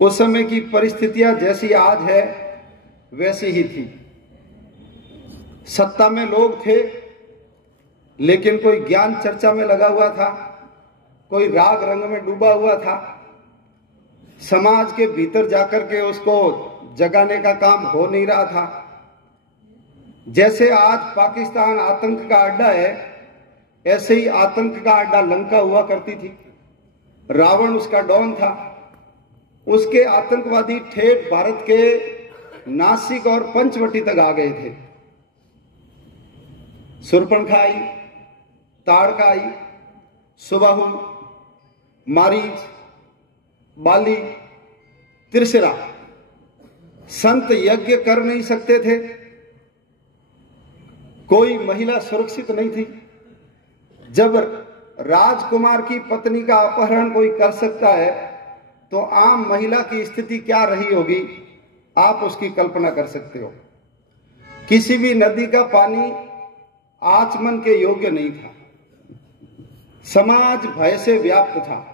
उस समय की परिस्थितियां जैसी आज है वैसी ही थी। सत्ता में लोग थे, लेकिन कोई ज्ञान चर्चा में लगा हुआ था, कोई राग रंग में डूबा हुआ था। समाज के भीतर जाकर के उसको जगाने का काम हो नहीं रहा था। जैसे आज पाकिस्तान आतंक का अड्डा है, ऐसे ही आतंक का अड्डा लंका हुआ करती थी। रावण उसका डॉन था। उसके आतंकवादी ठेठ भारत के नासिक और पंचवटी तक आ गए थे। शूर्पणखा आई, ताड़का आई, सुबाहु, मारीच, बाली, त्रिशिरा। संत यज्ञ कर नहीं सकते थे, कोई महिला सुरक्षित नहीं थी। जब राजकुमार की पत्नी का अपहरण कोई कर सकता है तो आम महिला की स्थिति क्या रही होगी, आप उसकी कल्पना कर सकते हो। किसी भी नदी का पानी आचमन के योग्य नहीं था। समाज भय से व्याप्त था।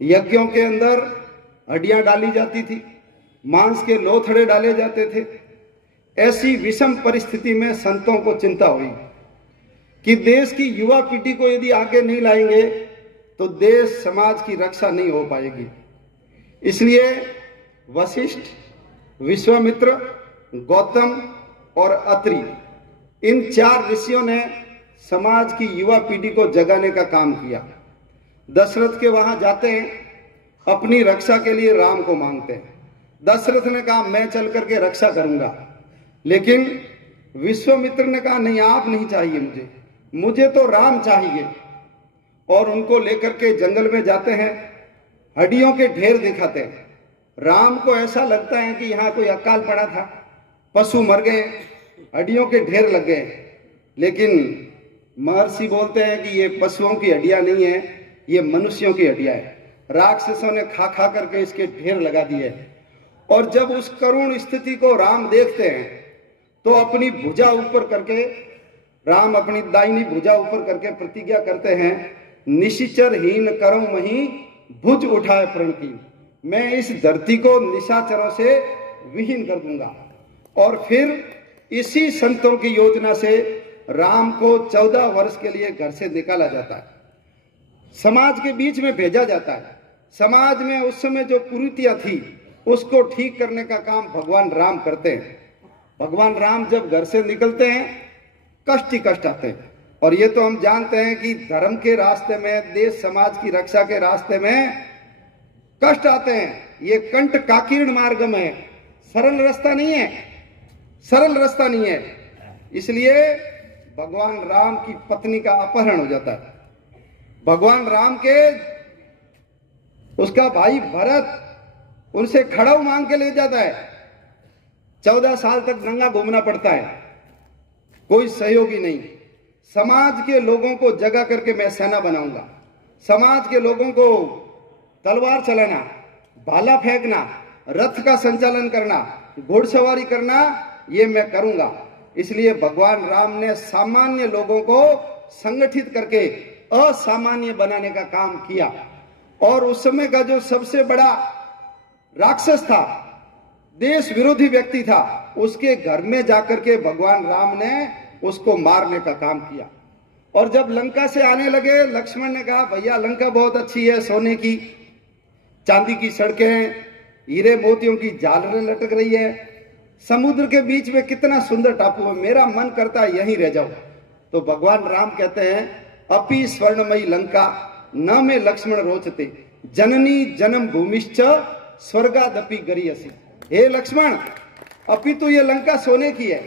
यज्ञों के अंदर हड्डियां डाली जाती थी, मांस के लोथड़े डाले जाते थे। ऐसी विषम परिस्थिति में संतों को चिंता हुई कि देश की युवा पीढ़ी को यदि आगे नहीं लाएंगे तो देश समाज की रक्षा नहीं हो पाएगी। इसलिए वशिष्ठ, विश्वामित्र, गौतम और अत्रि, इन 4 ऋषियों ने समाज की युवा पीढ़ी को जगाने का काम किया। दशरथ के वहां जाते हैं, अपनी रक्षा के लिए राम को मांगते हैं। दशरथ ने कहा मैं चल करके रक्षा करूंगा, लेकिन विश्वामित्र ने कहा नहीं, आप नहीं चाहिए, मुझे तो राम चाहिए। और उनको लेकर के जंगल में जाते हैं, हड्डियों के ढेर दिखाते हैं। राम को ऐसा लगता है कि यहाँ कोई अकाल पड़ा था, पशु मर गए, हड्डियों के ढेर लग गए। लेकिन महर्षि बोलते हैं कि ये पशुओं की हड्डियां नहीं है, ये मनुष्यों की हड्डियां है। राक्षसों ने खा खा करके इसके ढेर लगा दिए। और जब उस करुण स्थिति को राम देखते हैं तो अपनी भुजा ऊपर करके, राम अपनी दाहिनी भुजा ऊपर करके प्रतिज्ञा करते हैं, निशिचर हीन करऊं मही भुज उठाए प्रण की। मैं इस धरती को निशाचरों से विहीन कर दूंगा। और फिर इसी संतों की योजना से राम को 14 वर्ष के लिए घर से निकाला जाता है, समाज के बीच में भेजा जाता है। समाज में उस समय जो कुरीतियां थी उसको ठीक करने का काम भगवान राम करते हैं। भगवान राम जब घर से निकलते हैं कष्ट ही कष्ट आते हैं। और ये तो हम जानते हैं कि धर्म के रास्ते में, देश समाज की रक्षा के रास्ते में कष्ट आते हैं। ये कंट काकीर्ण मार्ग में सरल रास्ता नहीं है, सरल रास्ता नहीं है। इसलिए भगवान राम की पत्नी का अपहरण हो जाता है। भगवान राम के उसका भाई भरत उनसे खड़ाऊ मांग के ले जाता है। 14 साल तक नंगा घूमना पड़ता है, कोई सहयोगी नहीं। समाज के लोगों को जगा करके मैं सेना बनाऊंगा। समाज के लोगों को तलवार चलाना, भाला फेंकना, रथ का संचालन करना, घुड़सवारी करना, ये मैं करूंगा। इसलिए भगवान राम ने सामान्य लोगों को संगठित करके असामान्य बनाने का काम किया। और उस समय का जो सबसे बड़ा राक्षस था, देश विरोधी व्यक्ति था, उसके घर में जाकर के भगवान राम ने उसको मारने का काम किया। और जब लंका से आने लगे, लक्ष्मण ने कहा भैया लंका बहुत अच्छी है, सोने की चांदी की सड़कें, हीरे मोतियों की झालरें लटक रही है, समुद्र के बीच में कितना सुंदर टापू है, मेरा मन करता है यहीं रह जाओ। तो भगवान राम कहते हैं अपि स्वर्णमयी लंका न में लक्ष्मण रोचते जननी जन्म भूमिश्च स्वर्गादपि गरियसी। हे लक्ष्मण, अपितु ये लंका सोने की है,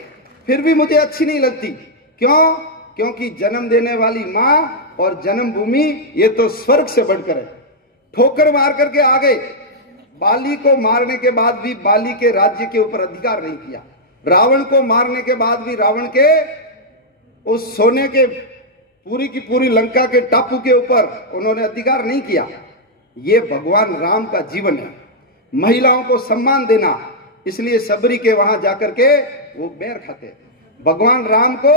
फिर भी मुझे अच्छी नहीं लगती। क्यों? क्योंकि जन्म देने वाली माँ और जन्म भूमि ये तो स्वर्ग से बढ़कर है। ठोकर मार करके आ गए। बाली को मारने के बाद भी बाली के राज्य के ऊपर अधिकार नहीं किया। रावण को मारने के बाद भी रावण के उस सोने के पूरी की पूरी लंका के टापू के ऊपर उन्होंने अधिकार नहीं किया। ये भगवान राम का जीवन है। महिलाओं को सम्मान देना, इसलिए सबरी के वहां जाकर के वो बैर खाते। भगवान राम को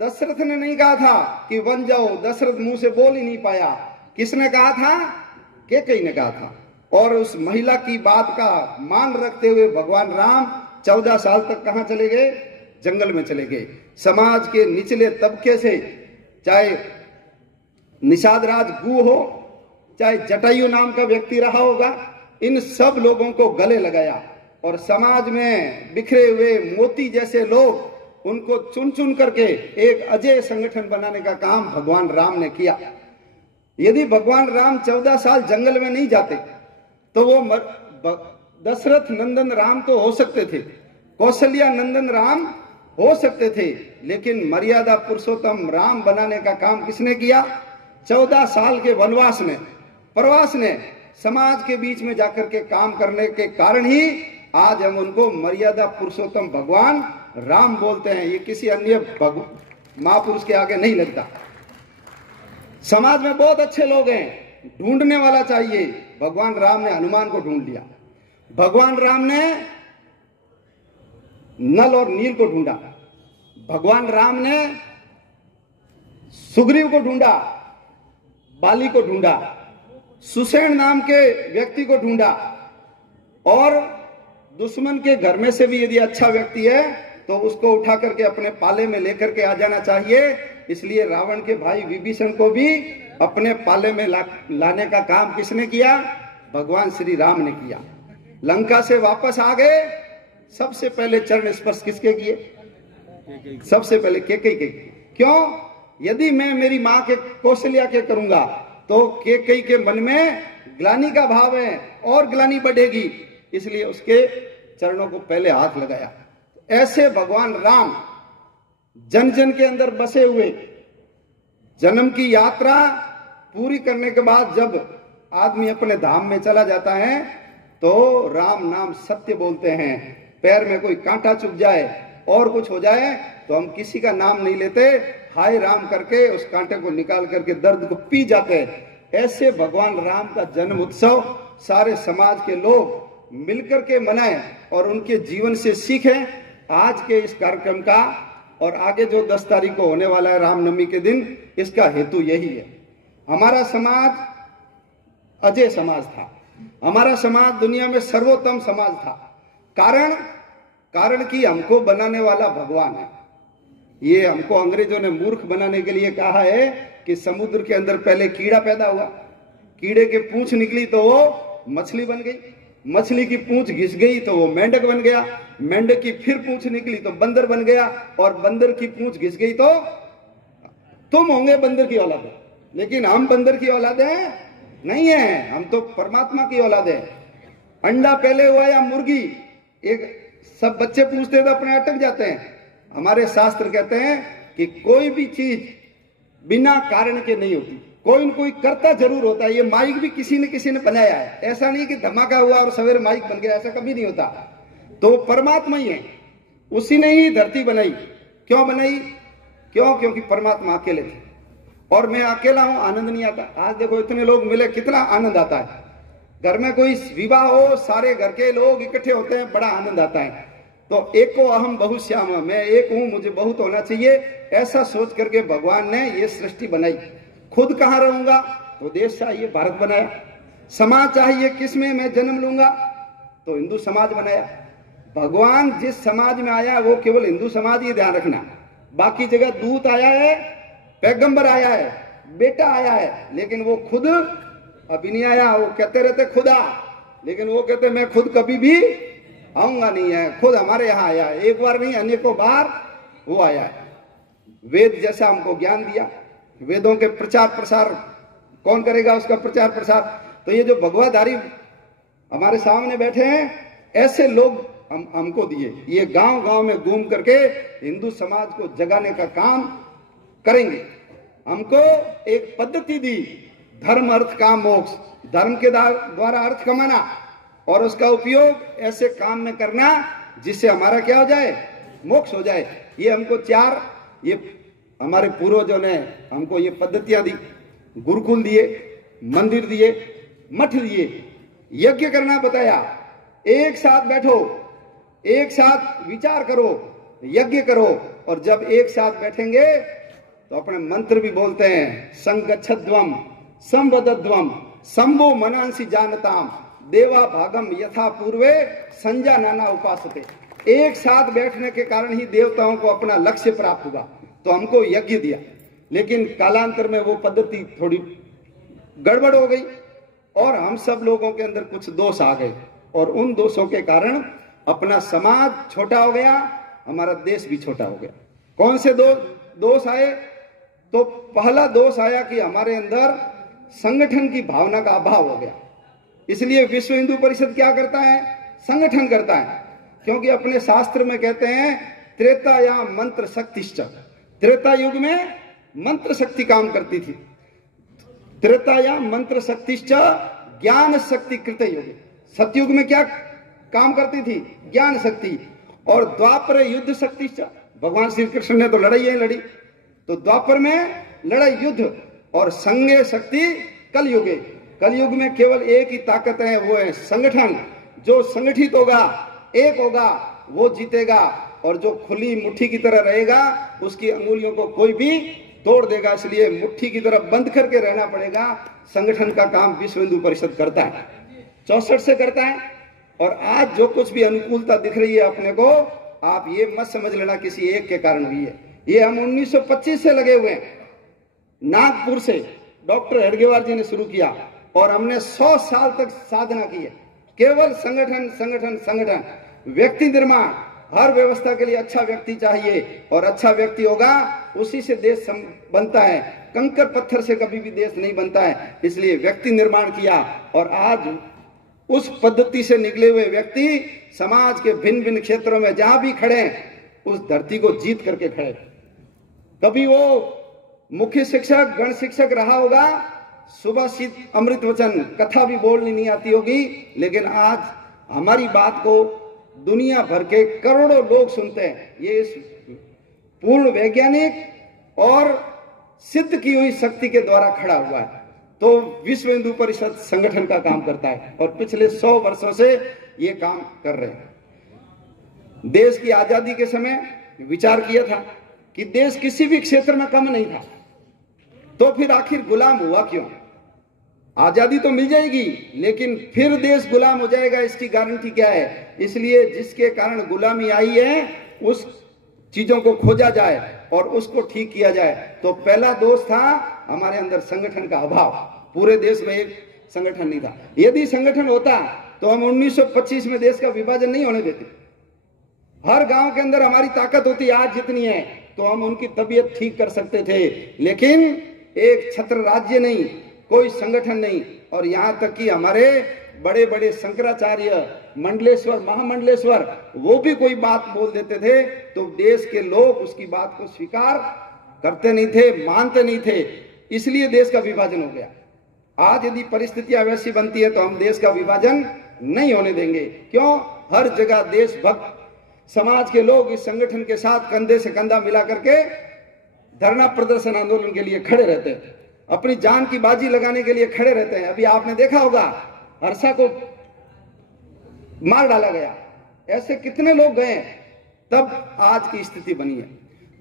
दशरथ ने नहीं कहा था कि वन जाओ, दशरथ मुंह से बोल ही नहीं पाया। किसने कहा था? कैकेयी ने कहा था। और उस महिला की बात का मान रखते हुए भगवान राम 14 साल तक कहां चले गए? जंगल में चले गए। समाज के निचले तबके से, चाहे निषाद राज गु हो, चाहे जटायु नाम का व्यक्ति रहा होगा, इन सब लोगों को गले लगाया और समाज में बिखरे हुए मोती जैसे लोग, उनको चुन चुन करके एक अजय संगठन बनाने का काम भगवान राम ने किया। यदि भगवान राम 14 साल जंगल में नहीं जाते तो वो दशरथ नंदन राम तो हो सकते थे, कौशल्या नंदन राम हो सकते थे, लेकिन मर्यादा पुरुषोत्तम राम बनाने का काम किसने किया? 14 साल के वनवास ने, प्रवास ने, समाज के बीच में जाकर के काम करने के कारण ही आज हम उनको मर्यादा पुरुषोत्तम भगवान राम बोलते हैं। ये किसी अन्य महापुरुष के आगे नहीं लगता। समाज में बहुत अच्छे लोग हैं, ढूंढने वाला चाहिए। भगवान राम ने हनुमान को ढूंढ लिया, भगवान राम ने नल और नील को ढूंढा, भगवान राम ने सुग्रीव को ढूंढा, बाली को ढूंढा, सुषेण नाम के व्यक्ति को ढूंढा, और दुश्मन के घर में से भी यदि अच्छा व्यक्ति है तो उसको उठा करके अपने पाले में लेकर के आ जाना चाहिए। इसलिए रावण के भाई विभीषण को भी अपने पाले में लाने का काम किसने किया? भगवान श्री राम ने किया। लंका से वापस आ गए, सबसे पहले चरण स्पर्श किसके किए? सबसे पहले केकई के। क्यों? यदि मैं मेरी मां के, कौशल्या के करूंगा तो केकई के मन में ग्लानि का भाव है और ग्लानि बढ़ेगी, इसलिए उसके चरणों को पहले हाथ लगाया। ऐसे भगवान राम जन जन के अंदर बसे हुए, जन्म की यात्रा पूरी करने के बाद जब आदमी अपने धाम में चला जाता है तो राम नाम सत्य बोलते हैं। पैर में कोई कांटा चुभ जाए और कुछ हो जाए तो हम किसी का नाम नहीं लेते, हाय राम करके उस कांटे को निकाल करके दर्द को पी जाते हैं। ऐसे भगवान राम का जन्म उत्सव सारे समाज के लोग मिलकर के मनाएं और उनके जीवन से सीखें। आज के इस कार्यक्रम का और आगे जो 10 तारीख को होने वाला है रामनवमी के दिन, इसका हेतु यही है। हमारा समाज अजय समाज था, हमारा समाज दुनिया में सर्वोत्तम समाज था। कारण कि हमको बनाने वाला भगवान है। ये हमको अंग्रेजों ने मूर्ख बनाने के लिए कहा है कि समुद्र के अंदर पहले कीड़ा पैदा हुआ, कीड़े के पूंछ निकली तो वो मछली बन गई, मछली की पूंछ घिस गई तो वो मेंढक बन गया, मेंढक की फिर पूंछ निकली तो बंदर बन गया, और बंदर की पूंछ घिस गई तो तुम होंगे बंदर की औलाद। लेकिन हम बंदर की औलाद नहीं है, हम तो परमात्मा की औलाद है। अंडा पहले हुआ या मुर्गी, एक सब बच्चे पूछते तो अपने अटक जाते हैं। हमारे शास्त्र कहते हैं कि कोई भी चीज बिना कारण के नहीं होती, कोई न कोई करता जरूर होता है। ये माइक भी किसी ने बनाया है, ऐसा नहीं कि धमाका हुआ और सवेरे माइक बन गया, ऐसा कभी नहीं होता। तो परमात्मा ही है, उसी ने ही धरती बनाई। क्यों बनाई? क्योंकि परमात्मा अकेले थे और मैं अकेला हूं, आनंद नहीं आता। आज देखो इतने लोग मिले, कितना आनंद आता है। घर में कोई विवाह हो, सारे घर के लोग इकट्ठे होते हैं, बड़ा आनंद आता है। तो एको अहम बहुश्याम, मैं एक हूं, मुझे बहुत होना चाहिए, ऐसा सोच करके भगवान ने ये सृष्टि बनाई। खुद कहां रहूंगा? तो देश चाहिए, भारत बनाया। समाज चाहिए, किसमें मैं जन्म लूंगा? तो हिंदू समाज बनाया। भगवान जिस समाज में आया वो केवल हिंदू समाज, ये ध्यान रखना। बाकी जगह दूत आया है, पैगंबर आया है, बेटा आया है, लेकिन वो खुद अभी नहीं आया। वो कहते रहते खुदा, लेकिन वो कहते मैं खुद कभी भी आऊंगा नहीं है। खुद हमारे यहाँ आया है, एक बार नहीं अनेकों बार वो आया है। वेद जैसा हमको ज्ञान दिया, वेदों के प्रचार प्रसार कौन करेगा? उसका प्रचार प्रसार तो ये जो भगवाधारी हमारे सामने बैठे हैं, ऐसे लोग हमको दिए। ये गांव गांव में घूम करके हिंदू समाज को जगाने का काम करेंगे। हमको एक पद्धति दी, धर्म अर्थ काम मोक्ष। धर्म के द्वारा अर्थ कमाना और उसका उपयोग ऐसे काम में करना जिससे हमारा क्या हो जाए? मोक्ष हो जाए। ये हमको चार, ये हमारे पूर्वजों ने हमको ये पद्धतियां दी। गुरुकुल दिए, मंदिर दिए, मठ दिए, यज्ञ करना बताया। एक साथ बैठो, एक साथ विचार करो, यज्ञ करो, और जब एक साथ बैठेंगे तो अपने मंत्र भी बोलते हैं। संगच्छध्वम संवदध्वम संभो मनांसी जानताम देवा भागम यथा पूर्वे संजा नाना उपासते। एक साथ बैठने के कारण ही देवताओं को अपना लक्ष्य प्राप्त हुआ, तो हमको यज्ञ दिया। लेकिन कालांतर में वो पद्धति थोड़ी गड़बड़ हो गई और हम सब लोगों के अंदर कुछ दोष आ गए, और उन दोषों के कारण अपना समाज छोटा हो गया, हमारा देश भी छोटा हो गया। कौन से दोष आए? तो पहला दोष आया कि हमारे अंदर संगठन की भावना का अभाव हो गया। इसलिए विश्व हिंदू परिषद क्या करता है? संगठन करता है, क्योंकि अपने शास्त्र में कहते हैं त्रेतायाम मंत्र शक्तिश्च। त्रेता युग में मंत्र शक्ति काम करती थी। त्रेतायाम मंत्र शक्तिश्च ज्ञान शक्ति कृत युग। सतयुग में क्या काम करती थी? ज्ञान शक्ति। और द्वापर युद्ध शक्तिश्च, भगवान श्री कृष्ण ने तो लड़ाई लड़ी, तो द्वापर में लड़ाई युद्ध। और संगे शक्ति कलयुगे। कलयुग में केवल एक ही ताकत है, वो है संगठन। जो संगठित होगा, एक होगा, वो जीतेगा, और जो खुली मुट्ठी की तरह रहेगा उसकी अंगुलियों को कोई भी तोड़ देगा। इसलिए मुट्ठी की तरह बंद करके रहना पड़ेगा। संगठन का काम विश्व हिंदू परिषद करता है, 64 से करता है। और आज जो कुछ भी अनुकूलता दिख रही है अपने को, आप ये मत समझ लेना किसी एक के कारण हुई है। ये हम 1925 से लगे हुए हैं। नागपुर से डॉक्टर हेडगेवार जी ने शुरू किया और हमने 100 साल तक साधना की है। केवल संगठन संगठन संगठन। व्यक्ति निर्माण, हर व्यवस्था के लिए अच्छा व्यक्ति चाहिए, और अच्छा व्यक्ति होगा उसी से देश बनता है। कंकर पत्थर से कभी भी देश नहीं बनता है। इसलिए व्यक्ति निर्माण किया, और आज उस पद्धति से निकले हुए व्यक्ति समाज के भिन्न भिन्न क्षेत्रों में जहां भी खड़े उस धरती को जीत करके खड़े। कभी वो मुख्य शिक्षक, गण शिक्षक रहा होगा, सुबह शीत अमृत वचन कथा भी बोलनी नहीं आती होगी, लेकिन आज हमारी बात को दुनिया भर के करोड़ों लोग सुनते हैं। ये पूर्ण वैज्ञानिक और सिद्ध की हुई शक्ति के द्वारा खड़ा हुआ है। तो विश्व हिंदू परिषद संगठन का काम करता है, और पिछले 100 वर्षों से ये काम कर रहे हैं। देश की आजादी के समय विचार किया था कि देश किसी भी क्षेत्र में कम नहीं था, तो फिर आखिर गुलाम हुआ क्यों? आजादी तो मिल जाएगी, लेकिन फिर देश गुलाम हो जाएगा, इसकी गारंटी क्या है? इसलिए जिसके कारण गुलामी आई है उस चीजों को खोजा जाए और उसको ठीक किया जाए। तो पहला दोष था हमारे अंदर संगठन का अभाव। पूरे देश में एक संगठन नहीं था। यदि संगठन होता तो हम 1925 में देश का विभाजन नहीं होने देते। हर गांव के अंदर हमारी ताकत होती आज जितनी है, तो हम उनकी तबीयत ठीक कर सकते थे। लेकिन एक छत्र राज्य नहीं, कोई संगठन नहीं, और यहां तक कि हमारे बड़े बड़े शंकराचार्य, मंडलेश्वर, महामंडलेश्वर, वो भी कोई बात बोल देते थे तो देश के लोग उसकी बात को स्वीकार करते नहीं थे, मानते नहीं थे। इसलिए देश का विभाजन हो गया। आज यदि परिस्थितियां वैसी बनती है तो हम देश का विभाजन नहीं होने देंगे। क्यों? हर जगह देशभक्त समाज के लोग इस संगठन के साथ कंधे से कंधा मिला करके धरना प्रदर्शन आंदोलन के लिए खड़े रहते हैं, अपनी जान की बाजी लगाने के लिए खड़े रहते हैं। अभी आपने देखा होगा हर्षा को मार डाला गया, ऐसे कितने लोग गए, तब आज की स्थिति बनी है।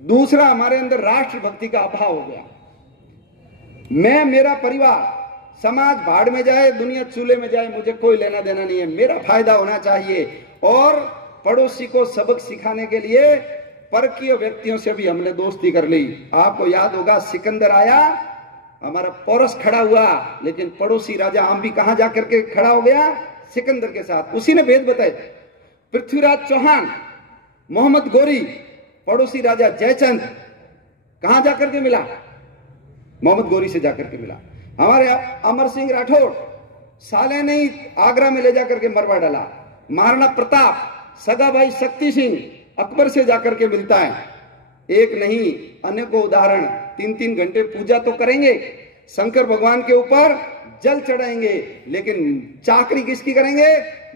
दूसरा, हमारे अंदर राष्ट्रभक्ति का अभाव हो गया। मैं, मेरा परिवार, समाज भाड़ में जाए, दुनिया चूल्हे में जाए, मुझे कोई लेना देना नहीं है, मेरा फायदा होना चाहिए। और पड़ोसी को सबक सिखाने के लिए परकीय व्यक्तियों से भी हमने दोस्ती कर ली। आपको याद होगा सिकंदर आया, हमारा पोरस खड़ा हुआ, लेकिन पड़ोसी राजा आम्बी कहां जाकर के खड़ा हो गया? सिकंदर के साथ। उसी ने भेद बताए। पृथ्वीराज चौहान, मोहम्मद गोरी, पड़ोसी राजा जयचंद कहां जाकर के मिला? मोहम्मद गोरी से जाकर के मिला। हमारे अमर सिंह राठौड़ साले नहीं, आगरा में ले जाकर के मरवा डाला। महाराणा प्रताप सगा भाई शक्ति सिंह अकबर से जाकर के मिलता है। एक नहीं अनेकों उदाहरण। 3-3 घंटे पूजा तो करेंगे, शंकर भगवान के ऊपर जल चढ़ाएंगे, लेकिन चाकरी किसकी करेंगे?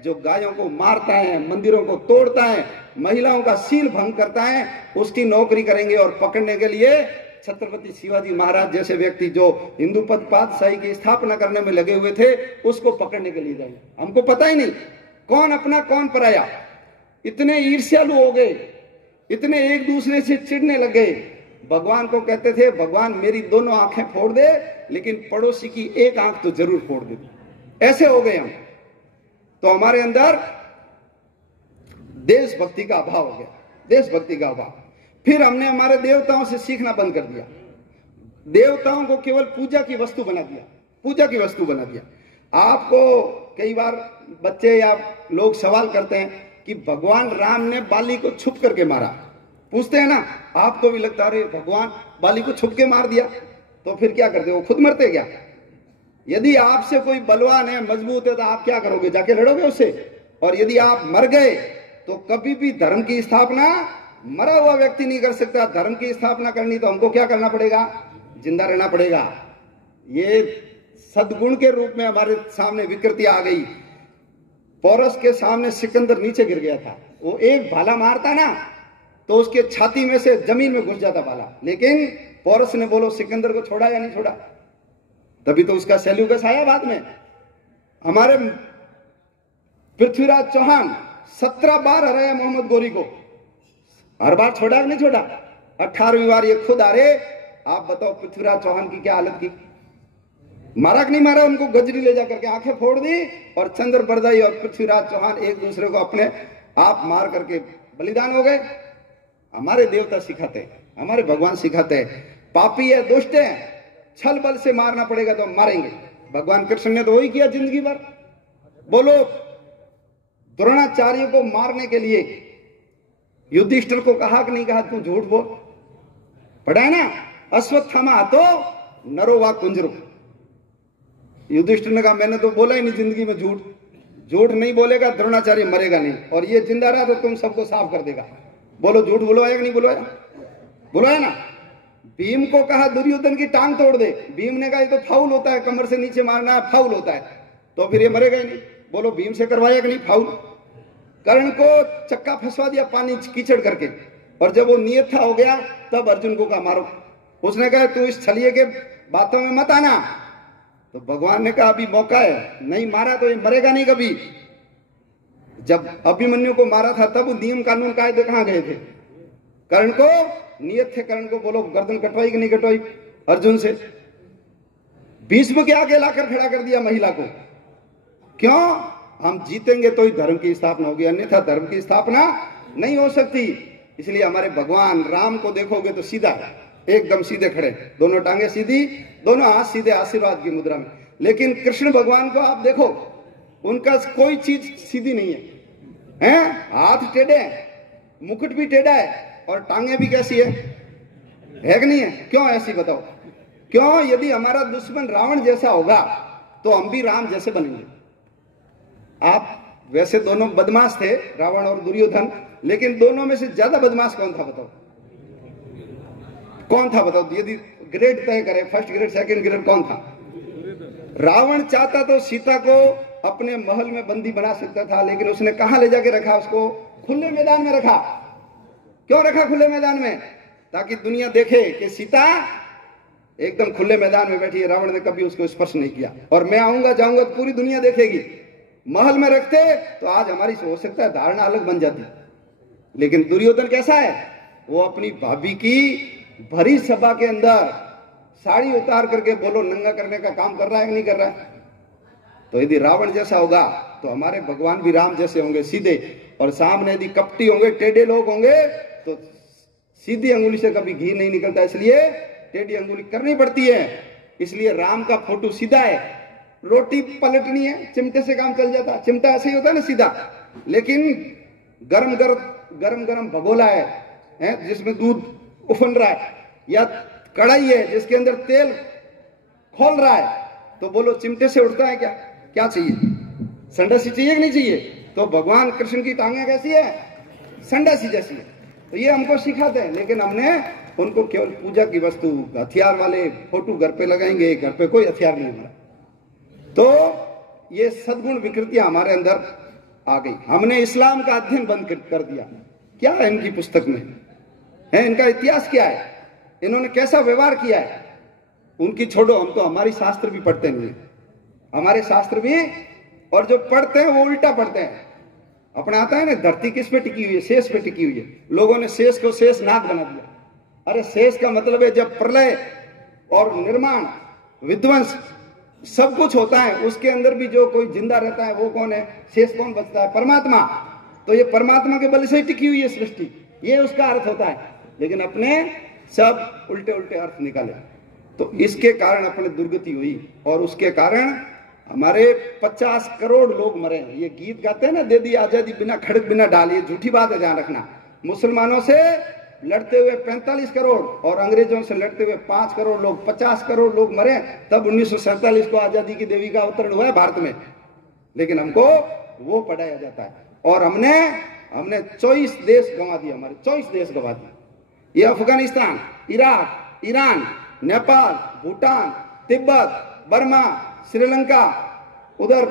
जो गायों को मारता है, मंदिरों को तोड़ता है, महिलाओं का सील भंग करता है, उसकी नौकरी करेंगे। और पकड़ने के लिए छत्रपति शिवाजी महाराज जैसे व्यक्ति जो हिंदू पद पातशाही की स्थापना करने में लगे हुए थे, उसको पकड़ने के लिए जाएंगे। हमको पता ही नहीं कौन अपना कौन पराया। इतने ईर्ष्यालु हो गए, इतने एक दूसरे से चिढ़ने लगे। भगवान को कहते थे, भगवान मेरी दोनों आंखें फोड़ दे, लेकिन पड़ोसी की एक आंख तो जरूर फोड़ दे। ऐसे हो गए हम। तो हमारे अंदर देशभक्ति का अभाव हो गया, देशभक्ति का अभाव। फिर हमने हमारे देवताओं से सीखना बंद कर दिया, देवताओं को केवल पूजा की वस्तु बना दिया, पूजा की वस्तु बना दिया। आपको कई बार बच्चे या लोग सवाल करते हैं कि भगवान राम ने बाली को छुप करके मारा, पूछते हैं ना, आपको भी लगता है भगवान बाली को छुप के मार दिया, तो फिर क्या करते हो, खुद मरते क्या? यदि आपसे कोई बलवान है, मजबूत है, तो आप क्या करोगे, जाके लड़ोगे उससे। और यदि आप मर गए तो कभी भी धर्म की स्थापना मरा हुआ व्यक्ति नहीं कर सकता। धर्म की स्थापना करनी तो हमको क्या करना पड़ेगा, जिंदा रहना पड़ेगा। ये सद्गुण के रूप में हमारे सामने विकृति आ गई। पोरस के सामने सिकंदर नीचे गिर गया था, वो एक भाला मारता ना तो उसके छाती में से जमीन में घुस जाता भाला, लेकिन पोरस ने बोलो सिकंदर को छोड़ा या नहीं छोड़ा, तभी तो उसका सेल्यूकस आया बाद में। हमारे पृथ्वीराज चौहान 17 बार हराया मोहम्मद गोरी को, हर बार छोड़ा कि नहीं छोड़ा? 18वीं बार ये खुद हारे। आप बताओ पृथ्वीराज चौहान की क्या हालत की, मारा कि नहीं मारा? उनको गजरी ले जाकर के आंखें फोड़ दी, और चंद्र बरदाई और पृथ्वीराज चौहान एक दूसरे को अपने आप मार करके बलिदान हो गए। हमारे देवता सिखाते हैं, हमारे भगवान सिखाते हैं, पापी है, दुष्ट है, छल बल से मारना पड़ेगा तो हम मारेंगे। भगवान कृष्ण ने तो वही किया जिंदगी भर। बोलो, द्रोणाचार्य को मारने के लिए युधिष्ठिर को कहा कि नहीं कहा, तू झूठ बोल, पढ़ा है ना, अश्वत्थामा तो नरो वा कुंजरो। युधिष्ठिर ने कहा मैंने तो बोला ही नहीं जिंदगी में झूठ, झूठ नहीं बोलेगा द्रोणाचार्य मरेगा नहीं, और ये जिंदा रहा तो तुम सबको साफ कर देगा। बोलो झूठ बुलवाया कि नहीं बुलवाया? बुलवाया ना। भीम को कहा दुर्योधन की टांग तोड़ दे, भीम ने कहा ये तो फाउल होता है, कमर से नीचे मारना है, फाउल होता है, तो फिर ये मरेगा ही नहीं। बोलो भीम से करवाया कि नहीं फाउल? कर्ण को चक्का फंसवा दिया पानी कीचड़ करके, और जब वो नियत था हो गया तब अर्जुन को कहा मारो। उसने कहा तू इस छलिए के बातों में मत आना, तो भगवान ने कहा अभी मौका है, नहीं मारा तो ये मरेगा नहीं कभी। जब अभिमन्यु को मारा था तब नियम कानून कायदे कहां गए थे? कर्ण को नियत थे, कर्ण को बोलो गर्दन कटवाई कि नहीं कटवाई अर्जुन से? भीष्म के आगे लाकर खड़ा कर दिया महिला को, क्यों? हम जीतेंगे तो ही धर्म की स्थापना होगी, अन्यथा धर्म की स्थापना नहीं हो सकती। इसलिए हमारे भगवान राम को देखोगे तो सीधा, एकदम सीधे खड़े, दोनों टांगे सीधी, दोनों हाथ सीधे, आशीर्वाद की मुद्रा में। लेकिन कृष्ण भगवान को आप देखो, उनका कोई चीज सीधी नहीं है, हाथ टेढ़े हैं, मुकुट भी टेढ़ा है, और टांगे भी कैसी है कि नहीं है? क्यों ऐसी बताओ? क्यों? यदि हमारा दुश्मन रावण जैसा होगा तो हम भी राम जैसे बनेंगे। आप वैसे दोनों बदमाश थे, रावण और दुर्योधन, लेकिन दोनों में से ज्यादा बदमाश कौन था बताओ? कौन था बताओ? यदि ग्रेड तय करें, फर्स्ट ग्रेड सेकंड ग्रेड, कौन था? रावण चाहता तो सीता को अपने महल में बंदी बना सकता था, लेकिन उसने कहां ले जाके रखा? उसको खुले मैदान में रखा। क्यों रखा खुले मैदान में? ताकि दुनिया देखे कि सीता एकदम खुले मैदान में बैठी है, रावण ने कभी उसको स्पर्श नहीं किया, और मैं आऊंगा जाऊंगा तो पूरी दुनिया देखेगी। महल में रखते तो आज हमारी हो सकता है धारणा अलग बन जाती। लेकिन दुर्योधन कैसा है? वो अपनी भाभी की भरी सभा के अंदर साड़ी उतार करके बोलो नंगा करने का काम कर रहा है कि नहीं कर रहा है? तो यदि रावण जैसा होगा तो हमारे भगवान भी राम जैसे होंगे, सीधे। और सामने यदि कपटी होंगे, टेढ़े लोग होंगे, तो सीधी अंगुली से कभी घी नहीं निकलता, इसलिए टेढ़ी अंगुली करनी पड़ती है। इसलिए राम का फोटो सीधा है, रोटी पलटनी है, चिमटे से काम चल जाता। चिमटा ऐसे ही होता है ना, सीधा, लेकिन गरम गरम भगोला है जिसमें दूध उफन रहा है, या कढ़ाई है जिसके अंदर तेल खोल रहा है, तो बोलो चिमटे से उठता है क्या? क्या चाहिए? संडासी चाहिए कि नहीं चाहिए? तो भगवान कृष्ण की टांगे कैसी है? संडासी जैसी है। तो ये हमको सिखाते हैं, लेकिन हमने उनको केवल पूजा की वस्तु, हथियार वाले फोटो घर पे लगाएंगे, घर पे कोई हथियार नहीं हमारा। तो ये सद्गुण विकृतियां हमारे अंदर आ गई। हमने इस्लाम का अध्ययन बंद कर दिया। क्या है इनकी पुस्तक में? है इनका इतिहास क्या है? इन्होंने कैसा व्यवहार किया है? उनकी छोड़ो, हम तो हमारी शास्त्र भी पढ़ते नहीं है, हमारे शास्त्र भी, और जो पढ़ते हैं वो उल्टा पढ़ते हैं। अपने आता है ना, धरती किस पे टिकी हुई है? शेष पे टिकी हुई है। लोगों ने शेष को शेष नाग बना दिया। अरे शेष का मतलब है जब प्रलय और निर्माण, विध्वंस सब कुछ होता है, उसके अंदर भी जो कोई जिंदा रहता है वो कौन है? शेष कौन बचता है? परमात्मा। तो ये परमात्मा के बल से ही टिकी हुई है सृष्टि, ये उसका अर्थ होता है। लेकिन अपने सब उल्टे उल्टे अर्थ निकाले, तो इसके कारण अपने दुर्गति हुई, और उसके कारण हमारे 50 करोड़ लोग मरे। ये गीत गाते हैं ना, दे दी आजादी बिना खड़क बिना डाल, ये झूठी बात है, ध्यान रखना। मुसलमानों से लड़ते हुए 45 करोड़ और अंग्रेजों से लड़ते हुए 5 करोड़ लोग, 50 करोड़ लोग मरे। तब 1947 को आजादी की देवी का अवतरण हुआ है भारत में, लेकिन हमको वो पढ़ाया जाता है। और हमने 24 देश गंवा दिए, हमारे 24 देश गंवा दिए। ये Afghanistan, Iraq, Iran, Nepal, Bhutan, Tibet, Burma, Sri Lanka, उधर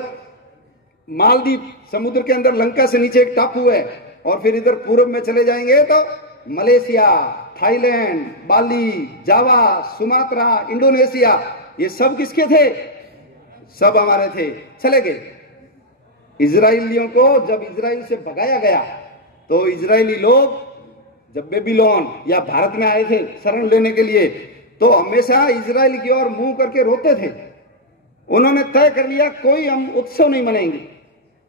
मालदीव, समुद्र के अंदर लंका से नीचे एक टापू है, और फिर इधर पूर्व में चले जाएंगे तो मलेशिया, थाईलैंड, बाली, जावा, सुमात्रा, इंडोनेशिया, ये सब किसके थे? सब हमारे थे, चले गए। इजराइलियों को जब इजराइल से भगाया गया, तो इजरायली लोग जब बेबीलोन या भारत में आए थे शरण लेने के लिए, तो हमेशा इजराइल की ओर मुंह करके रोते थे। उन्होंने तय कर लिया कोई हम उत्सव नहीं मनाएंगे,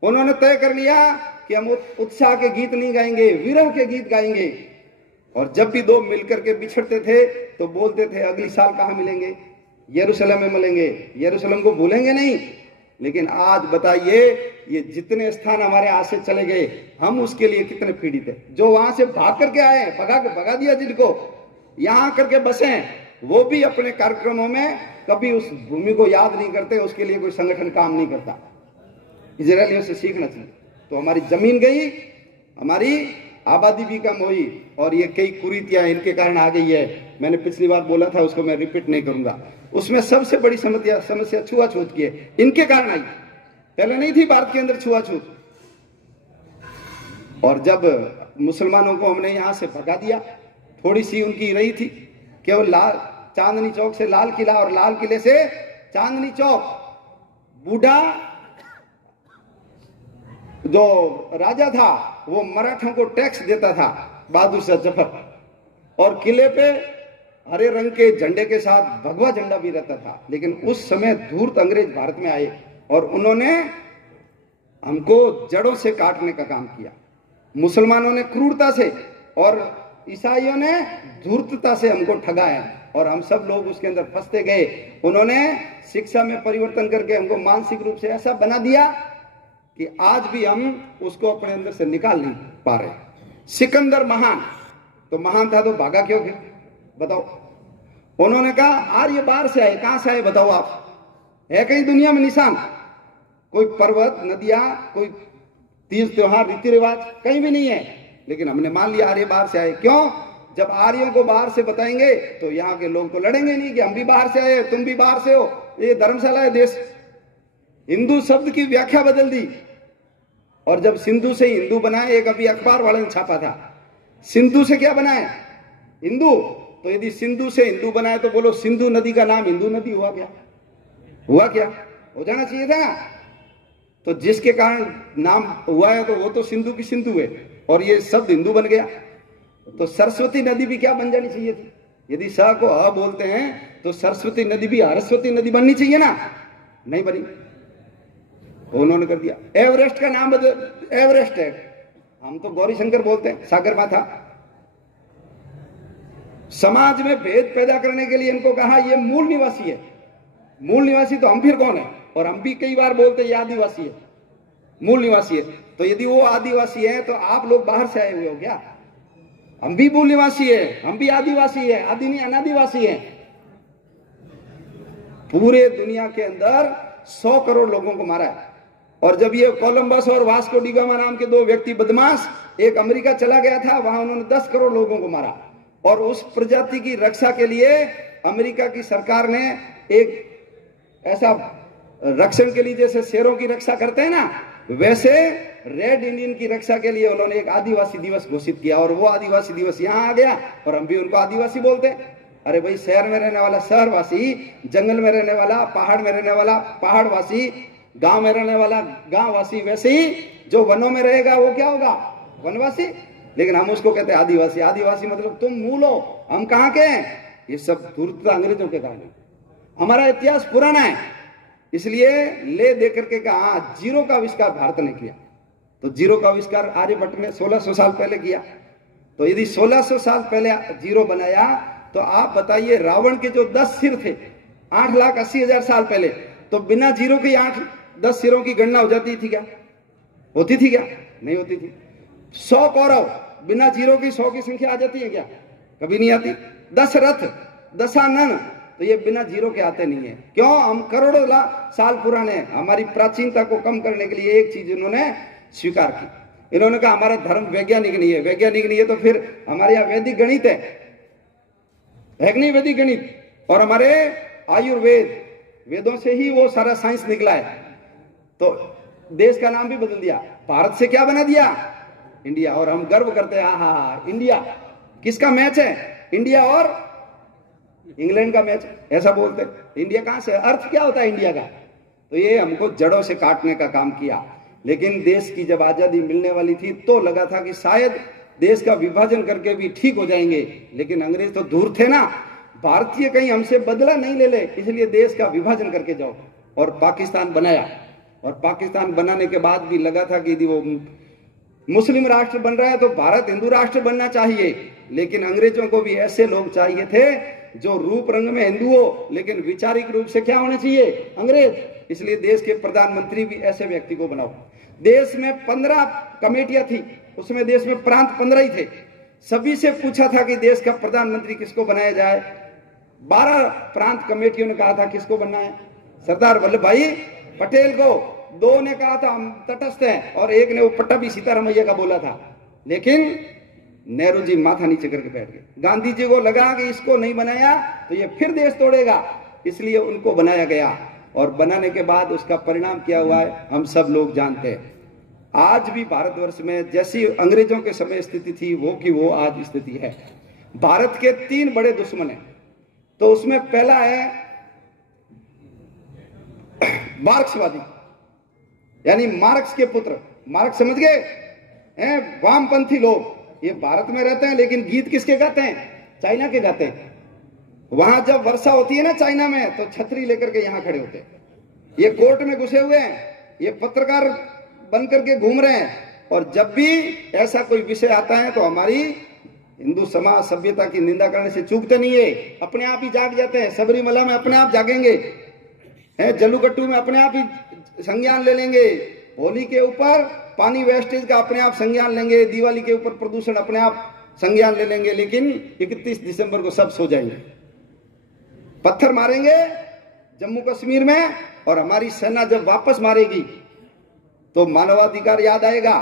उन्होंने तय कर लिया कि हम उत्साह के गीत नहीं गाएंगे, विरह के गीत गाएंगे। और जब भी दो मिलकर के बिछड़ते थे तो बोलते थे अगली साल कहां मिलेंगे? यरूशलेम में मिलेंगे, यरूशलेम को भूलेंगे नहीं। लेकिन आज बताइए, ये जितने स्थान हमारे हाथ से चले गए, हम उसके लिए कितने पीड़ित है। जो वहां से भाग करके आए, भगा दिया जिनको, यहां करके बसे, वो भी अपने कार्यक्रमों में कभी उस भूमि को याद नहीं करते, उसके लिए कोई संगठन काम नहीं करता। इजरायलियों से सीखना चाहिए। तो हमारी जमीन गई, हमारी आबादी भी कम हुई, और ये कई कुरीतियां इनके कारण आ गई है। मैंने पिछली बार बोला था, उसको मैं रिपीट नहीं करूंगा। उसमें सबसे बड़ी समस्या छुआछूत की है, इनके कारण आई। पहले नहीं थी भारत के अंदर छुआछूत। और जब मुसलमानों को हमने यहां से भगा दिया, थोड़ी सी उनकी रही थी, केवल लाल चांदनी चौक से लाल किला और लाल किले से चांदनी चौक, बूढ़ा जो राजा था वो मराठों को टैक्स देता था, बहादुर शाह जफर, और किले पे हरे रंग के झंडे के साथ भगवा झंडा भी रहता था। लेकिन उस समय धूर्त अंग्रेज भारत में आए और उन्होंने हमको जड़ों से काटने का काम किया। मुसलमानों ने क्रूरता से और ईसाइयों ने धूर्तता से हमको ठगाया, और हम सब लोग उसके अंदर फंसते गए। उन्होंने शिक्षा में परिवर्तन करके हमको मानसिक रूप से ऐसा बना दिया कि आज भी हम उसको अपने अंदर से निकाल नहीं पा रहे। सिकंदर महान, तो महान था तो भागा क्यों फिर? बताओ। उन्होंने कहा आर्य बाहर से आए, कहां से आए बताओ आप? है कहीं दुनिया में निशान? कोई पर्वत, नदियां, कोई तीज त्योहार, रीति रिवाज कहीं भी नहीं है। लेकिन हमने मान लिया आर्य बाहर से आए। क्यों? जब आर्यों को बाहर से बताएंगे तो यहाँ के लोग तो लड़ेंगे नहीं कि हम भी बाहर से आए, तुम भी बाहर से हो, ये धर्मशाला है देश। हिंदू शब्द की व्याख्या बदल दी, और जब सिंधु से हिंदू बनाए, एक अभी अखबार वाले ने छापा था, सिंधु से क्या बनाए? हिंदू। तो यदि सिंधु से हिंदू बनाए तो बोलो सिंधु नदी का नाम हिंदू नदी हुआ क्या? हुआ क्या? हो जाना चाहिए था ना। तो जिसके कारण नाम हुआ है तो वो तो सिंधु की सिंधु है, और ये शब्द हिंदू बन गया। तो सरस्वती नदी भी क्या बन जानी चाहिए थी? यदि स को अ बोलते हैं तो सरस्वती नदी भी सरस्वती नदी बननी चाहिए ना, नहीं बनी। उन्होंने कर दिया। एवरेस्ट का नाम बदल, एवरेस्ट है, हम तो गौरी शंकर बोलते हैं, सागर माथा। समाज में भेद पैदा करने के लिए इनको कहा ये मूल निवासी है। मूल निवासी तो हम फिर कौन है? और हम भी कई बार बोलते हैं ये आदिवासी है, मूल निवासी है। तो यदि वो आदिवासी है तो आप लोग बाहर से आए हुए हो क्या? हम भी मूल निवासी है, हम भी आदिवासी है, आदि नहीं अनादिवासी है। पूरे दुनिया के अंदर 100 करोड़ लोगों को मारा है। और जब ये कोलंबस और वास्को डी गामा नाम के 2 व्यक्ति बदमाश, एक अमेरिका चला गया था, वहां उन्होंने 10 करोड़ लोगों को मारा। और उस प्रजाति की रक्षा के लिए अमेरिका की सरकार ने एक ऐसा रक्षण के लिए, जैसे शेरों की रक्षा करते हैं ना, वैसे रेड इंडियन की रक्षा के लिए उन्होंने एक आदिवासी दिवस घोषित किया। और वो आदिवासी दिवस यहाँ आ गया, और हम भी उनको आदिवासी बोलते हैं। अरे भाई, शहर में रहने वाला शहरवासी, जंगल में रहने वाला पहाड़ में रहने वाला पहाड़वासी, गांव में रहने वाला गांववासी, वैसे ही जो वनों में रहेगा वो क्या होगा? वनवासी। लेकिन हम उसको कहते हैं आदिवासी। आदिवासी मतलब तुम मूल हो, हम कहाँ के हैं? ये सब धूर्तता अंग्रेजों के कारण है। हमारा इतिहास पुराना है। इसलिए ले दे करके कहा हाँ, जीरो का आविष्कार भारत ने किया। तो जीरो का आविष्कार आर्यभट्ट ने 1600 साल पहले किया। तो यदि 1600 साल पहले जीरो बनाया, तो आप बताइए रावण के जो 10 सिर थे 8,80,000 साल पहले, तो बिना जीरो के 8-10 सिरों की गणना हो जाती थी क्या? होती थी क्या? नहीं होती थी। 100 कौरव बिना जीरो की 100 की संख्या आ जाती है क्या? कभी नहीं आती। 10 रथ, दशानन, तो ये बिना जीरो के आते नहीं है। क्यों? हम करोड़ों साल पुराने, हमारी प्राचीनता को कम करने के लिए एक चीज इन्होंने स्वीकार की। इन्होंने कहा हमारा धर्म वैज्ञानिक नहीं है। वैज्ञानिक नहीं है तो फिर हमारे यहाँ वैदिक गणित है कि नहीं? वैदिक गणित और हमारे आयुर्वेद, वेदों से ही वो सारा साइंस निकला है। तो देश का नाम भी बदल दिया, भारत से क्या बना दिया? इंडिया। और हम गर्व करते हैं, हाँ इंडिया। किसका मैच है? इंडिया और इंग्लैंड का मैच, ऐसा बोलते। इंडिया कहां से? अर्थ क्या होता है इंडिया का? तो ये हमको जड़ों से काटने का काम किया। लेकिन देश की जब आजादी मिलने वाली थी तो लगा था कि शायद देश का विभाजन करके भी ठीक हो जाएंगे, लेकिन अंग्रेज तो दूर थे ना। भारतीय कहीं हमसे बदला नहीं ले ले, इसलिए देश का विभाजन करके जाओ। और पाकिस्तान बनाया। और पाकिस्तान बनाने के बाद भी लगा था कि यदि वो मुस्लिम राष्ट्र बन रहा है तो भारत हिंदू राष्ट्र बनना चाहिए। लेकिन अंग्रेजों को भी ऐसे लोग चाहिए थे जो रूप रंग में हिंदू हो, लेकिन वैचारिक रूप से क्या होना चाहिए? अंग्रेज। इसलिए देश के प्रधानमंत्री भी ऐसे व्यक्ति को बनाओ। देश में 15 कमेटियां थी, उसमें देश में प्रांत 15 ही थे। सभी से पूछा था कि देश का प्रधानमंत्री किसको बनाया जाए। 12 प्रांत कमेटियों ने कहा था किसको बनना है? सरदार वल्लभ भाई पटेल को। 2 ने कहा था हम तटस्थ हैं, और एक ने वो पट्टाभी सीतारामैया का बोला था। लेकिन नेहरू जी माथा नीचे करके बैठ गए। गांधी जी को लगा कि इसको नहीं बनाया तो ये फिर देश तोड़ेगा, इसलिए उनको बनाया गया। और बनाने के बाद उसका परिणाम क्या हुआ है हम सब लोग जानते हैं। आज भी भारतवर्ष में जैसी अंग्रेजों के समय स्थिति थी वो की वो आज स्थिति है। भारत के 3 बड़े दुश्मन हैं। तो उसमें पहला है मार्क्सवादी, यानी मार्क्स के पुत्र। मार्क्स समझ गए? वामपंथी लोग ये भारत में रहते हैं, लेकिन गीत किसके गाते हैं? चाइना के गाते हैं। वहां जब वर्षा होती है ना चाइना में, तो छतरी लेकर के यहां खड़े होते हैं। ये कोर्ट में घुसे हुए हैं, ये पत्रकार बन करके घूम रहे हैं। और जब भी ऐसा कोई विषय आता है तो हमारी हिंदू समाज सभ्यता की निंदा करने से चूकते नहीं है, अपने आप ही जाग जाते हैं। सबरीमला में अपने आप जागेंगे, जल्लूकट्टू में अपने आप ही संज्ञान ले लेंगे, होली के ऊपर पानी वेस्टेज का अपने आप संज्ञान लेंगे, दिवाली के ऊपर प्रदूषण अपने आप संज्ञान ले लेंगे। लेकिन 31 दिसंबर को सब सो जाएंगे, पत्थर मारेंगे जम्मू कश्मीर में, और हमारी सेना जब वापस मारेगी तो मानवाधिकार याद आएगा।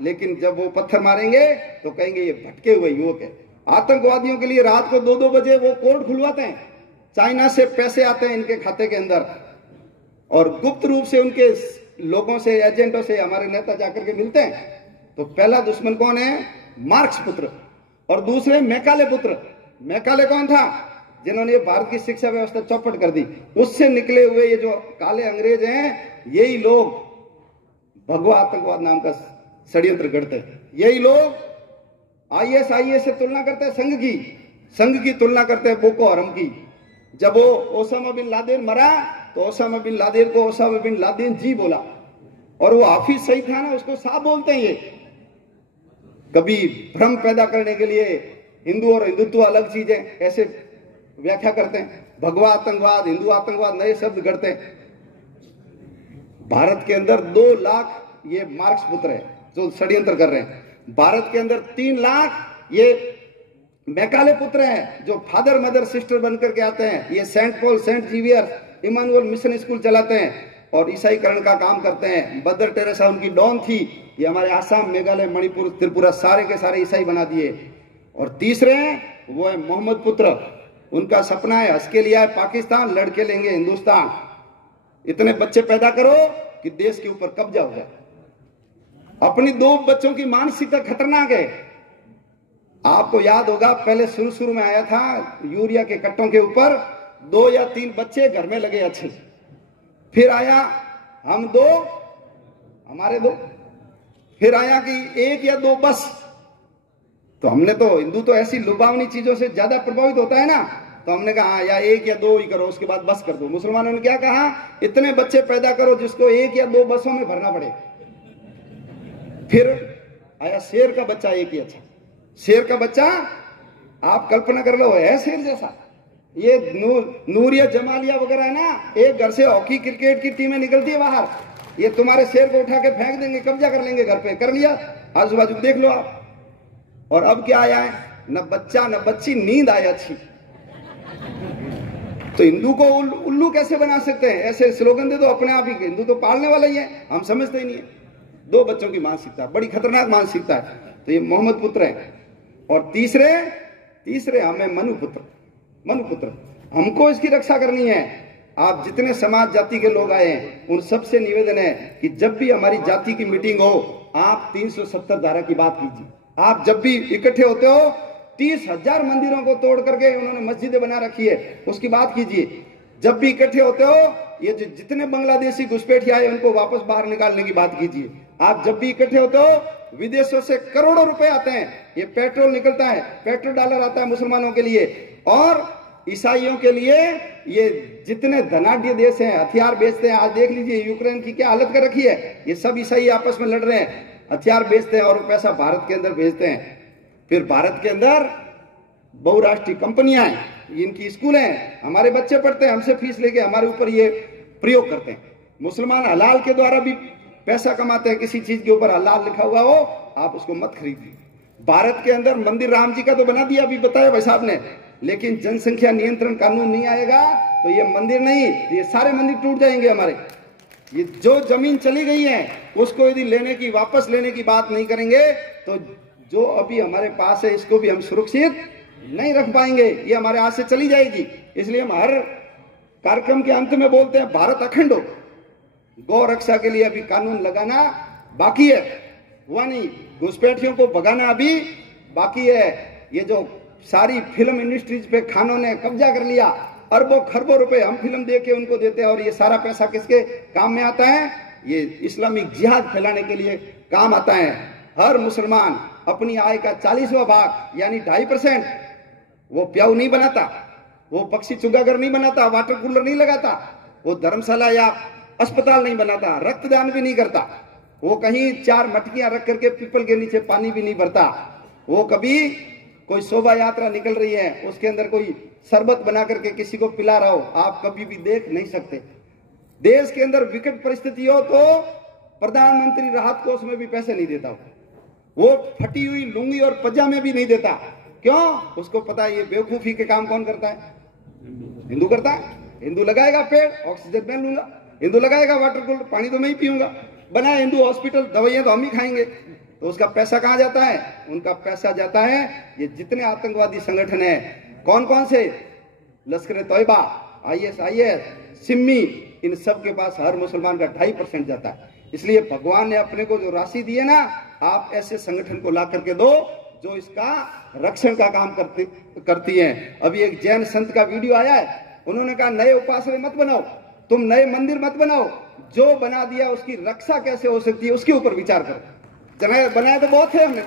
लेकिन जब वो पत्थर मारेंगे तो कहेंगे ये भटके हुए युवक है। आतंकवादियों के लिए रात को 2-2 बजे वो कोर्ट खुलवाते हैं। चाइना से पैसे आते हैं इनके खाते के अंदर, और गुप्त रूप से उनके लोगों से, एजेंटों से हमारे नेता जाकर के मिलते हैं। तो पहला दुश्मन कौन है? मार्क्स पुत्र। और दूसरे मैकाले पुत्र। मैकाले कौन था? जिन्होंने भारत की शिक्षा व्यवस्था चौपट कर दी। उससे निकले हुए ये जो काले अंग्रेज हैं, यही लोग भगवा आतंकवाद नाम का षड्यंत्र करते हैं। यही लोग आईएसआईएस से तुलना करते हैं, संघ की तुलना करते हैं बोको हरम की। जब वो ओसामा बिन लादेन मरा तो ओसामा बिन लादेन को ओसामा बिन लादेन जी बोला, और वो हाफिज सईद था ना, उसको साहब बोलते हैं। ये कभी भ्रम पैदा करने के लिए हिंदू और हिंदुत्व अलग चीजें ऐसे व्याख्या करते हैं। भगवा आतंकवाद, हिंदू आतंकवाद, नए शब्द गढ़ते हैं। भारत के अंदर 2 लाख ये मार्क्स पुत्र है जो षड्यंत्र कर रहे हैं। भारत के अंदर 3 लाख ये मैकाले पुत्र हैं जो फादर मदर सिस्टर बनकर के आते हैं। ये Saint Paul, Saint Xavier, Emmanuel mission school चलाते हैं और ईसाईकरण का काम करते हैं। मदर टेरेसा उनकी डॉन थी। ये हमारे आसाम, मेघालय, मणिपुर, त्रिपुरा सारे के सारे ईसाई बना दिए। और तीसरे हैं वो है मोहम्मद पुत्र। उनका सपना है हंस के लिया है पाकिस्तान, लड़के लेंगे हिंदुस्तान। इतने बच्चे पैदा करो कि देश के ऊपर कब्जा हो जाए। अपनी 2 बच्चों की मानसिकता खतरनाक है। आपको याद होगा पहले शुरू में आया था यूरिया के कट्टों के ऊपर 2 या 3 बच्चे घर में लगे अच्छे। फिर आया हम 2, हमारे 2। फिर आया कि 1 या 2 बस। तो हमने तो, हिंदू तो ऐसी लुभावनी चीजों से ज्यादा प्रभावित होता है ना, तो हमने कहा हाँ, या 1 या 2 ही करो, उसके बाद बस कर दो। मुसलमानों ने क्या कहा, इतने बच्चे पैदा करो जिसको 1 या 2 बसों में भरना पड़े। फिर आया शेर का बच्चा एक ही। अच्छा, शेर का बच्चा आप कल्पना कर लो, है शेर जैसा। ये नूरिया जमालिया वगैरह है ना, एक घर से हॉकी क्रिकेट की टीमें निकलती है बाहर, ये तुम्हारे शेर को उठा के फेंक देंगे, कब्जा कर लेंगे घर पे। कर लिया, आजू बाजू देख लो आप। और अब क्या आया है, न बच्चा न बच्ची, नींद आया अच्छी। तो हिंदू को उल्लू कैसे बना सकते हैं? ऐसे स्लोगन दे दो अपने आप ही, हिंदू तो पालने वाला ही है, हम समझते ही नहीं है। 2 बच्चों की मानसिकता, बड़ी खतरनाक मानसिकता है। तो ये मोहम्मद पुत्र है। और तीसरे हमें मनु पुत्र, हमको इसकी रक्षा करनी है। आप जितने समाज जाति के लोग आए हैं उन सबसे निवेदन है कि जब भी हमारी जाति की मीटिंग हो, आप 370 धारा की बात कीजिए। आप जब भी इकट्ठे होते हो, 30,000 मंदिरों को तोड़ करके उन्होंने मस्जिदें बना रखी है, उसकी बात कीजिए। जब भी इकट्ठे होते हो, ये जितने बांग्लादेशी घुसपैठिए आए उनको वापस बाहर निकालने की बात कीजिए। आप जब भी इकट्ठे होते हो, विदेशों से करोड़ों रुपए आते हैं, ये पेट्रोल निकलता है, पेट्रोल डॉलर आता है मुसलमानों के लिए, और ईसाइयों के लिए ये जितने धनाढ्य देश हैं हथियार बेचते हैं। आज देख लीजिए यूक्रेन की क्या हालत कर रखी है, ये सब ईसाई आपस में लड़ रहे हैं, हथियार बेचते हैं और पैसा भारत के अंदर भेजते हैं। फिर भारत के अंदर बहुराष्ट्रीय कंपनियां हैं, इनकी स्कूल हैं, हमारे बच्चे पढ़ते हैं, हमसे फीस लेके हमारे ऊपर ये प्रयोग करते हैं। मुसलमान हलाल के द्वारा भी पैसा कमाते हैं, किसी चीज के ऊपर हलाल लिखा हुआ हो आप उसको मत खरीदिए। भारत के अंदर मंदिर राम जी का तो बना दिया, अभी बताया भाई साहब ने, लेकिन जनसंख्या नियंत्रण कानून नहीं आएगा तो ये मंदिर नहीं, ये सारे मंदिर टूट जाएंगे हमारे। ये जो जमीन चली गई है उसको यदि लेने की, वापस लेने की बात नहीं करेंगे तो जो अभी हमारे पास है इसको भी हम सुरक्षित नहीं रख पाएंगे, ये हमारे हाथ से चली जाएगी। इसलिए हम हर कार्यक्रम के अंत में बोलते हैं भारत अखंड हो। गौ रक्षा के लिए अभी कानून लगाना बाकी है, हुआ नहीं। घुसपैठियों को भगाना अभी बाकी है। ये जो सारी फिल्म इंडस्ट्रीज पे खानों ने कब्जा कर लिया, अरबों खरबों रुपए हम फिल्म दे के उनको देते हैं, और ये सारा पैसा किसके काम में आता है? ये इस्लामिक जिहाद फैलाने के लिए काम आता है। हर मुसलमान अपनी आय का 40वां भाग यानी 2.5% वो प्याऊ नहीं बनाता, वो पक्षी चुगागर नहीं बनाता, वाटर कूलर नहीं लगाता, वो धर्मशाला या अस्पताल नहीं बनाता, रक्तदान भी नहीं करता, वो कहीं 4 मटकियां रख करके पीपल के नीचे पानी भी नहीं भरता, वो कभी कोई शोभा यात्रा निकल रही है उसके अंदर कोई शरबत बना करके किसी को पिला रहा हो, आप कभी भी देख नहीं सकते। देश के अंदर विकट परिस्थिति हो तो प्रधानमंत्री राहत कोष में भी पैसे नहीं देता, वो फटी हुई लुंगी और पजामे भी नहीं देता। क्यों? उसको पता है ये बेवकूफी के काम कौन करता है? हिंदू करता है। हिंदू लगाएगा पेड़, ऑक्सीजन मैं लूंगा, हिंदू लगाएगा वाटर कूलर, पानी तो मैं ही पीऊंगा, बनाए हिंदू हॉस्पिटल, दवाइयां तो हम ही खाएंगे। तो उसका पैसा कहां जाता है? उनका पैसा जाता है ये जितने आतंकवादी संगठन है, कौन कौन से, लश्कर तौयबा, ISIS, सिम्मी, इन सब के पास हर मुसलमान का 2.5% जाता है। इसलिए भगवान ने अपने को जो राशि दी है ना, आप ऐसे संगठन को ला करके दो जो इसका रक्षण का काम करती हैं। अभी एक जैन संत का वीडियो आया है, उन्होंने कहा नए उपासना मत बनाओ, तुम नए मंदिर मत बनाओ, जो बना दिया उसकी रक्षा कैसे हो सकती है उसके ऊपर विचार करो। बनाया तो बहुत है हमने,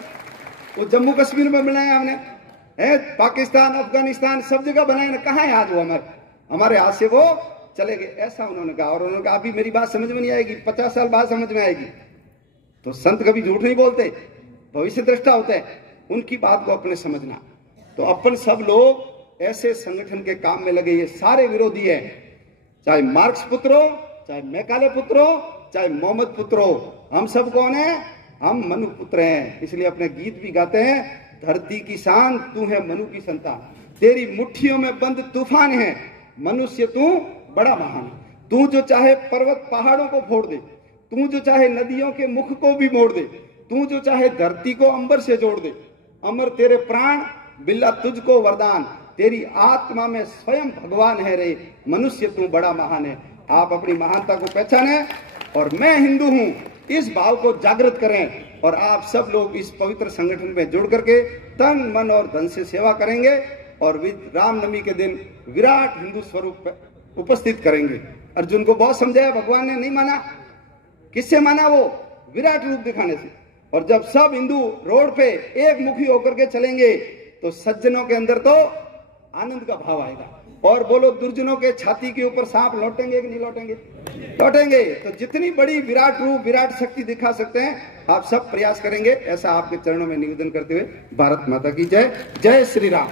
वो जम्मू कश्मीर में बनाया हमने, पाकिस्तान, अफगानिस्तान सब जगह बनाए ना, कहाँ है आज वो? हमारे हाथ से वो चले गए, ऐसा उन्होंने कहा। और उन्होंने कहा अभी मेरी बात समझ में नहीं आएगी, 50 साल बाद समझ में आएगी। तो संत कभी झूठ नहीं बोलते, भविष्य दृष्टा होते हैं, उनकी बात को अपने समझना। तो अपन सब लोग ऐसे संगठन के काम में लगे, ये सारे विरोधी है, चाहे मार्क्स पुत्र हो, चाहे मैकाले पुत्र हो, चाहे मोहम्मद पुत्र हो, हम सब कौन है? हम मनु पुत्र हैं। इसलिए अपने गीत भी गाते हैं, धरती की शान तू है मनु की संतान, तेरी मुट्ठियों में बंद तूफान है, मनुष्य तू बड़ा महान। तू जो चाहे पर्वत पहाड़ों को फोड़ दे, तू जो चाहे नदियों के मुख को भी मोड़ दे, तू जो चाहे धरती को अंबर से जोड़ दे, अमर तेरे प्राण बिल्ला तुझको वरदान, तेरी आत्मा में स्वयं भगवान है रे, मनुष्य तू बड़ा महान है। आप अपनी महानता को पहचाने और मैं हिंदू हूं इस भाव को जागृत करें, और आप सब लोग इस पवित्र संगठन में जुड़ करके तन मन और धन से सेवा करेंगे, और रामनवमी के दिन विराट हिंदू स्वरूप उपस्थित करेंगे। अर्जुन को बहुत समझाया, भगवान ने नहीं माना। किससे माना? वो विराट रूप दिखाने से। और जब सब हिंदू रोड पे एक मुखी होकर के चलेंगे तो सज्जनों के अंदर तो आनंद का भाव आएगा। और बोलो, दुर्जनों के छाती के ऊपर सांप लौटेंगे कि नहीं लौटेंगे? लौटेंगे। तो जितनी बड़ी विराट रूप, विराट शक्ति दिखा सकते हैं, आप सब प्रयास करेंगे, ऐसा आपके चरणों में निवेदन करते हुए भारत माता की जय। जय श्री राम।